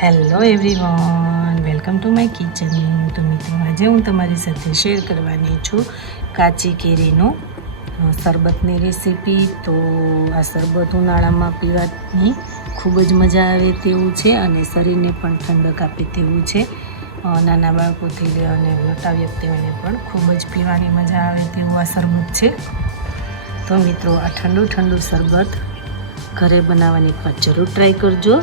Hello everyone welcome to my kitchen તો મિત્રો, આજે હું તમારી સાથે શેર કરવાની છું કાચી કેરીનો શરબતની રેસીપી તો આ શરબત ઉનાળામાં પીવાની ખૂબ જ મજા આવે તેવું છે અને શરીરને પણ ઠંડક આપે તેવું છે. નાના બાળકોથી લઈ અને મોટા વ્યક્તિઓને પણ ખૂબ જ પીવાની મજા આવે તેવું આ શરબત છે. તો મિત્રો, આ ઠંડુ ઠંડુ શરબત ઘરે બનાવવાની એક જરૂર ટ્રાય કરજો.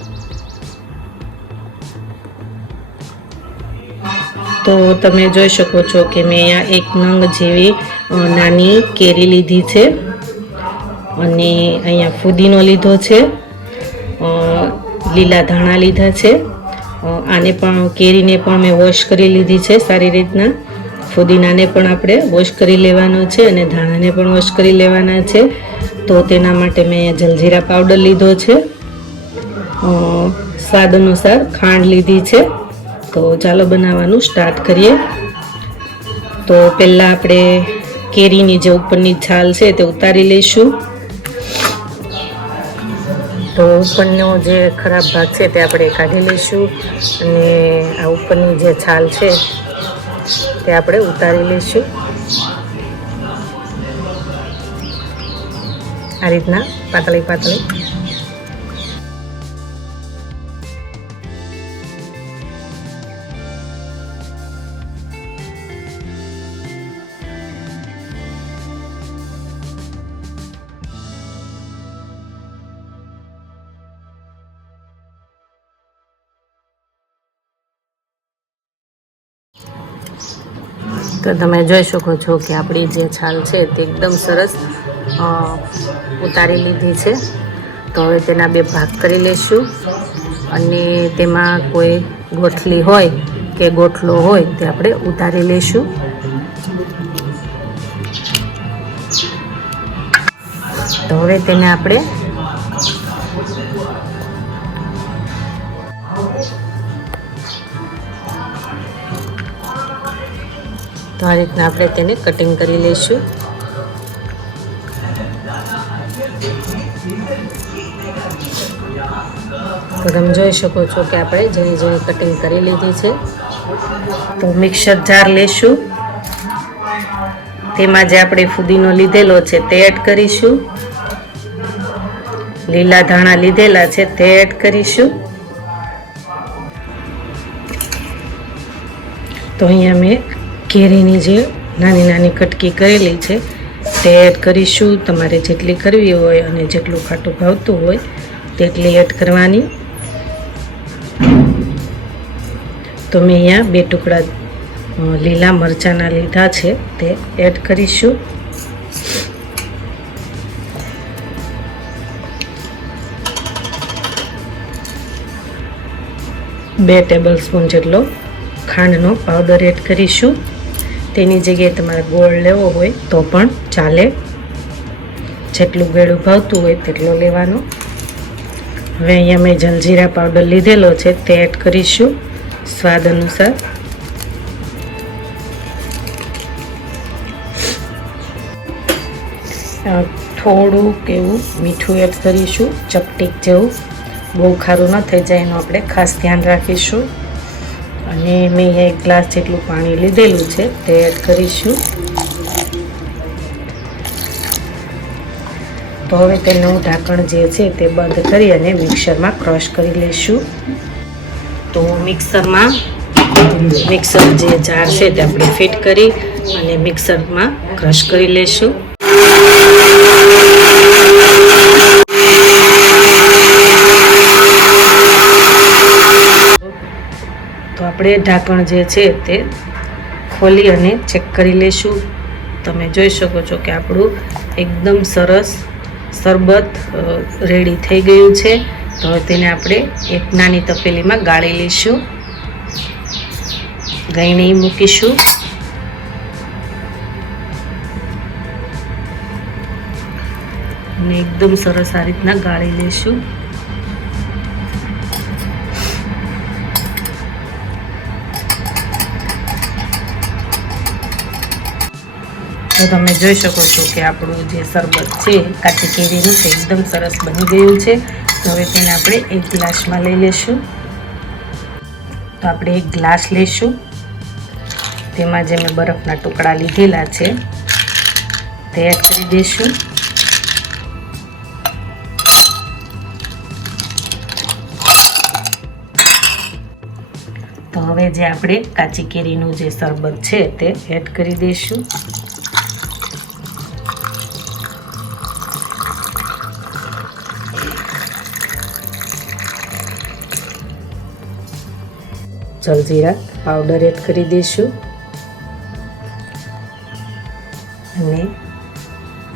તો તમે જોઈ શકો છો કે મેં અહીંયા એક નંગ જેવી નાની કેરી લીધી છે. અને અહીંયા ફુદીનો લીધો છે. લીલા ધાણા લીધા છે. આને પણ કેરીને પણ મેં વોશ કરી લીધી છે સારી રીતના. ફુદીનાને પણ આપણે વોશ કરી લેવાનો છે અને ધાણાને પણ વોશ કરી લેવાના છે. તો તેના માટે મેં જલજીરા પાવડર લીધો છે. સ્વાદ અનુસાર ખાંડ લીધી છે. તો ચાલો બનાવવાનું સ્ટાર્ટ કરીએ. તો પહેલાં આપણે કેરીની જે ઉપરની છાલ છે તે ઉતારી લઈશું. તો ઉપરનો જે ખરાબ ભાગ છે તે આપણે કાઢી લઈશું અને આ ઉપરની જે છાલ છે તે આપણે ઉતારી લઈશું. આ રીતના પાતળી પાતળી. તો તમે જોઈ શકો છો કે આપણી જે છાલ છે તે એકદમ સરસ ઉતારી લીધી છે. તો હવે તેના બે ભાગ કરી લઈશું અને તેમાં કોઈ ગોઠલી હોય કે ગોઠલો હોય તે આપણે ઉતારી લઈશું તો હવે તેને આપણે તો આ રીતના આપણે તેને કટિંગ કરી લઈશું. તો તમે જોઈ શકો છો કે આપણે ઝીણી ઝીણી કટિંગ કરી લીધી છે, તો મિક્સર જાર લેશું. તેમાં જે આપણે ફુદીનો લીધેલો છે તે એડ કરીશું. લીલા ધાણા લીધેલા છે તે એડ કરીશું. તો અહીંયા મેં કેરીની જે નાની નાની કટકી કરેલી છે, તે એડ કરીશું. તમારે જેટલી કરવી હોય અને જેટલું ખાટું ભાવતું હોય, તેટલી એડ કરવાની. તો મેં અહીંયા બે ટુકડા લીલા મરચાંના લીધા છે, તે એડ કરીશું. બે ટેબલ સ્પૂન જેટલો ખાંડનો પાવડર એડ કરીશું. તેની જગ્યાએ તમારે ગોળ લેવો હોય તો પણ ચાલે. જેટલું ગળું ભાવતું હોય તેટલો લેવાનો. હવે અહીંયા મેં જલજીરા પાવડર લીધેલો છે, તે એડ કરીશું સ્વાદ અનુસાર. થોડુંક એવું મીઠું એડ કરીશું, ચપટીક જેવું. બહુ ખારું ન થઈ જાય, એનું આપણે ખાસ ધ્યાન રાખીશું. અને મેં એક ગ્લાસ જેટલું પાણી લીધેલું છે, તે એડ કરીશું. તો હવે તેનું ઢાંકણ જે છે તે બંધ કરી અને મિક્સરમાં ક્રશ કરી લઈશું તો મિક્સરમાં, મિક્સર જે જાર છે તે આપણે ફિટ કરી અને મિક્સરમાં ક્રશ કરી લઈશું આપણે ઢાંકણ જે છે તે ખોલી અને ચેક કરી લઈશું. તમે જોઈ શકો છો કે આપણું એકદમ સરસ શરબત રેડી થઈ ગયું છે. તો તેને આપણે એક નાની તપેલીમાં ગાળી લઈશું. ગયણી મૂકીશું. અને એકદમ સરસ આ રીતના ગાળી લઈશું. તો તમે જોઈ શકો છો કે આપણું જે શરબત છે, કાચી કેરીનું તે એકદમ સરસ બની ગયું છે. તો હવે તેને આપણે એક ગ્લાસમાં લઈ લેશું. તો આપણે એક ગ્લાસ લઈશું તેમાં જે મેં બરફના ટુકડા લીધેલા છે, તે એડ કરી દઈશું તો હવે જે આપણે કાચી કેરીનું જે શરબત છે, તે એડ કરી દઈશું જલજીરા પાવડર એડ કરી દઈશું. અને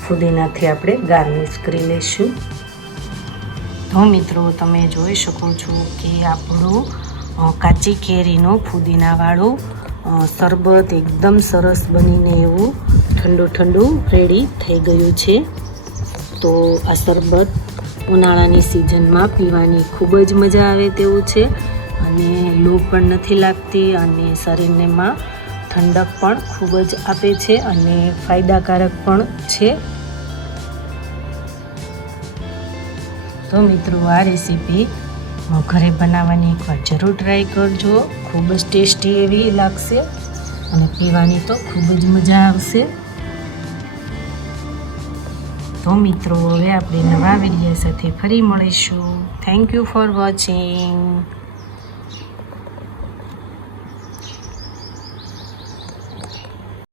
ફુદીનાથી આપણે ગાર્નિશ કરી લઈશું. તો મિત્રો, તમે જોઈ શકો છો કે આપણું કાચી કેરીનો ફુદીનાવાળું શરબત એકદમ સરસ બનીને એવું ઠંડુ ઠંડુ રેડી થઈ ગયું છે. તો આ શરબત ઉનાળાની સિઝનમાં પીવાની ખૂબ જ મજા આવે તેવું છે. અને લો પણ નથી લાગતી અને શરીરને માં ઠંડક પણ ખૂબ જ આપે છે અને ફાયદાકારક પણ છે. તો મિત્રો, આ રેસીપી ઘરે બનાવવાની એકવાર જરૂર ટ્રાય કરજો. ખૂબ જ ટેસ્ટી એવી લાગશે અને પીવાની તો ખૂબ જ મજા આવશે. તો મિત્રો, હવે આપણે નવા વીડિયો સાથે ફરી મળીશું. Thank you for watching